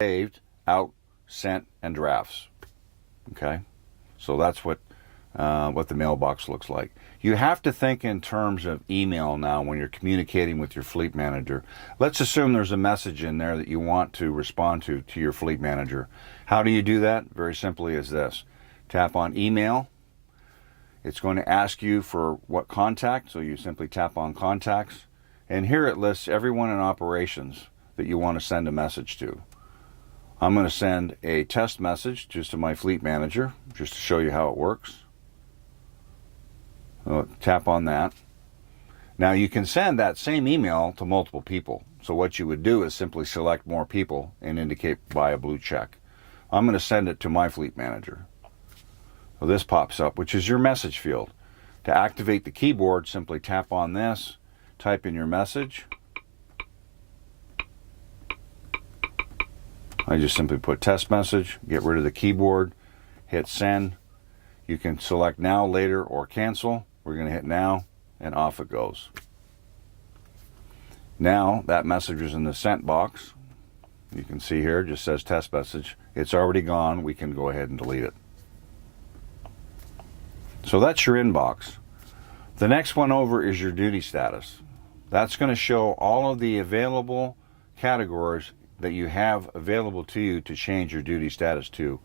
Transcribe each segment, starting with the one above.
saved, out, sent, and drafts. Okay, so that's what the mailbox looks like. You have to think in terms of email now when you're communicating with your fleet manager. Let's assume there's a message in there that you want to respond to your fleet manager. How do you do that? Very simply as this. Tap on email. It's going to ask you for what contact, so you simply tap on contacts. And here it lists everyone in operations that you want to send a message to. I'm going to send a test message just to my fleet manager, just to show you how it works. I'll tap on that. Now you can send that same email to multiple people. So what you would do is simply select more people and indicate by a blue check. I'm going to send it to my fleet manager. So this pops up, which is your message field. To activate the keyboard, simply tap on this, type in your message. I just simply put test message, get rid of the keyboard, hit send. You can select now, later, or cancel. We're going to hit now, and off it goes. Now that message is in the sent box. You can see here, it just says test message. It's already gone. We can go ahead and delete it. So that's your inbox. The next one over is your duty status. That's going to show all of the available categories that you have available to you to change your duty status to.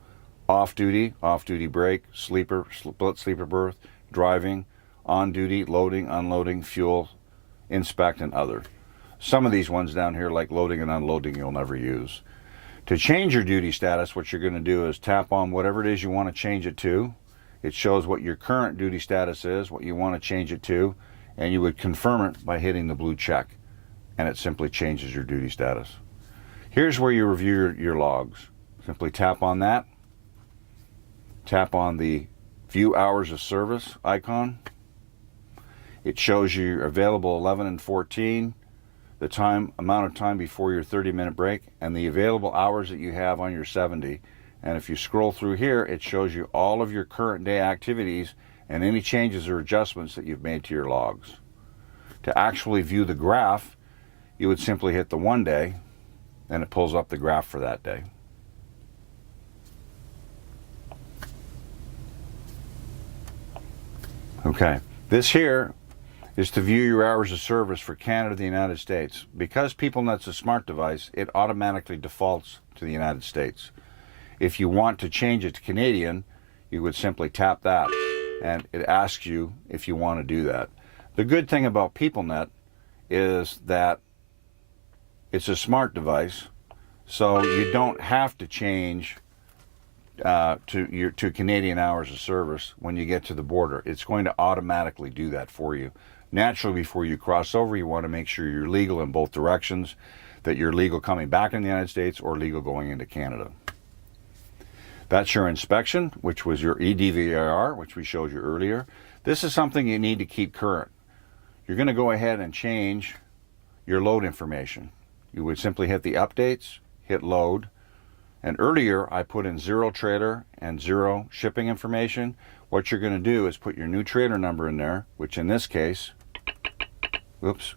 Off duty break, sleeper, split sleeper berth, driving, on duty, loading, unloading, fuel, inspect, and other. Some of these ones down here, like loading and unloading, you'll never use. To change your duty status, what you're going to do is tap on whatever it is you want to change it to. It shows what your current duty status is, what you want to change it to, and you would confirm it by hitting the blue check, and it simply changes your duty status. Here's where you review your logs. Simply tap on that. Tap on the View Hours of Service icon. It shows you available 11 and 14, the amount of time before your 30-minute break, and the available hours that you have on your 70. And if you scroll through here, it shows you all of your current day activities and any changes or adjustments that you've made to your logs. To actually view the graph, you would simply hit the 1 day, and it pulls up the graph for that day. Okay, this here is to view your hours of service for Canada and the United States. Because PeopleNet's a smart device, it automatically defaults to the United States. If you want to change it to Canadian, you would simply tap that, and it asks you if you want to do that. The good thing about PeopleNet is that it's a smart device, so you don't have to change to Canadian hours of service when you get to the border. It's going to automatically do that for you. Naturally, before you cross over, you want to make sure you're legal in both directions, that you're legal coming back in the United States or legal going into Canada. That's your inspection, which was your EDVR, which we showed you earlier. This is something you need to keep current. You're going to go ahead and change your load information. You would simply hit the updates, hit load, and earlier I put in 0 trailer and 0 shipping information. What you're going to do is put your new trailer number in there, which in this case is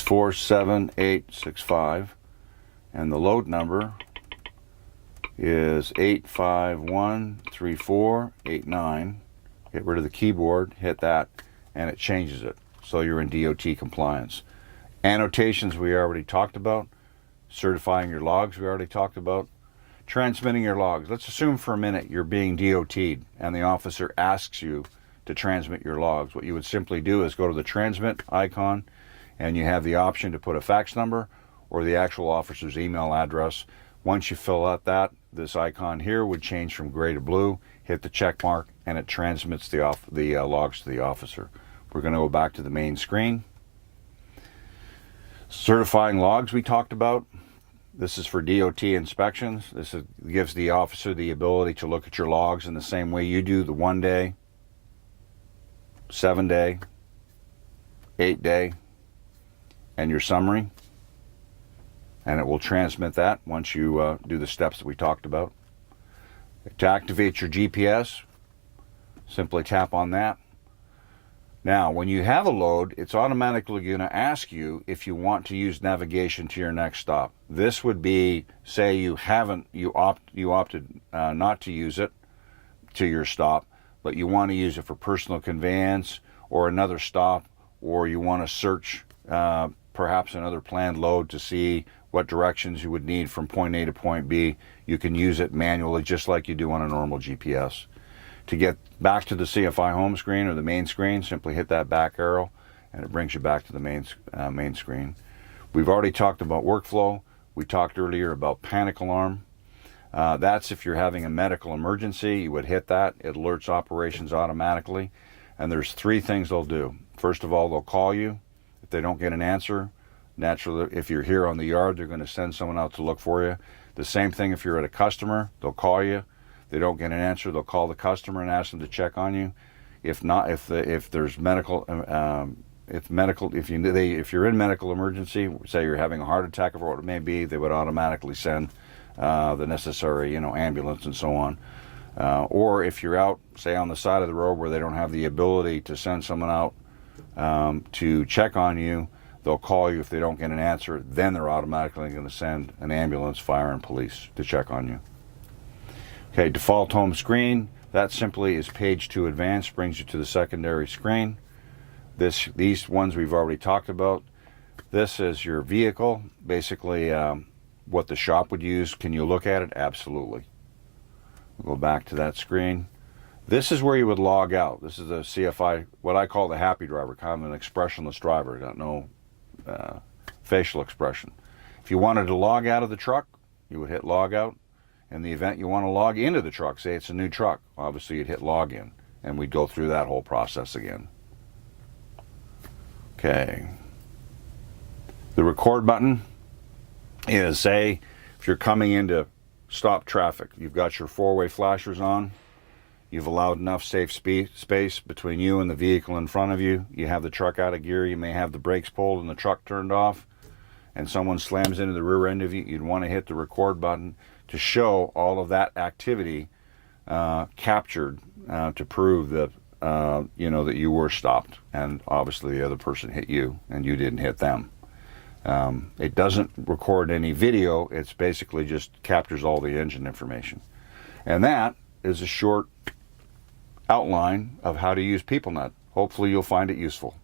47865, and the load number is 8513489. Get rid of the keyboard, hit that, and it changes it. So you're in DOT compliance. Annotations we already talked about. Certifying your logs we already talked about. Transmitting your logs. Let's assume for a minute you're being DOT'd and the officer asks you to transmit your logs. What you would simply do is go to the transmit icon, and you have the option to put a fax number or the actual officer's email address. Once you fill out that, this icon here would change from gray to blue, hit the check mark, and it transmits the logs to the officer. We're going to go back to the main screen. Certifying logs we talked about. This is for DOT inspections. Gives the officer the ability to look at your logs in the same way you do the 1 day, 7 day, 8 day, and your summary. And it will transmit that once you do the steps that we talked about. To activate your GPS, simply tap on that. Now, when you have a load, it's automatically going to ask you if you want to use navigation to your next stop. This would be, say you opted not to use it to your stop, but you want to use it for personal conveyance or another stop, or you want to search perhaps another planned load to see what directions you would need from point A to point B. You can use it manually just like you do on a normal GPS. To get back to the CFI home screen or the main screen, simply hit that back arrow and it brings you back to the main screen. We've already talked about workflow. We talked earlier about panic alarm. That's if you're having a medical emergency, you would hit that. It alerts operations automatically. And there's 3 things they'll do. First of all, they'll call you. If they don't get an answer, naturally, if you're here on the yard, they're going to send someone out to look for you. The same thing if you're at a customer, they'll call you. They don't get an answer, they'll call the customer and ask them to check on you. If not, if there's medical, if you're in medical emergency, say you're having a heart attack or what it may be, they would automatically send the necessary, ambulance and so on. Or if you're out, say on the side of the road where they don't have the ability to send someone out to check on you, they'll call you. If they don't get an answer, then they're automatically going to send an ambulance, fire, and police to check on you. Okay, default home screen, that simply is page 2 advanced, brings you to the secondary screen. These ones we've already talked about. This is your vehicle, basically what the shop would use. Can you look at it? Absolutely. We'll go back to that screen. This is where you would log out. This is a CFI, what I call the happy driver, kind of an expressionless driver, got no facial expression. If you wanted to log out of the truck, you would hit log out. In the event you want to log into the truck, say it's a new truck, obviously you'd hit log in, and we'd go through that whole process again. Okay. The record button is, say, if you're coming into stop traffic, you've got your 4-way flashers on, you've allowed enough safe space between you and the vehicle in front of you, you have the truck out of gear, you may have the brakes pulled and the truck turned off, and someone slams into the rear end of you, you'd want to hit the record button to show all of that activity captured to prove that that you were stopped, and obviously the other person hit you and you didn't hit them. It doesn't record any video. It's basically just captures all the engine information, and that is a short outline of how to use PeopleNet. Hopefully you'll find it useful.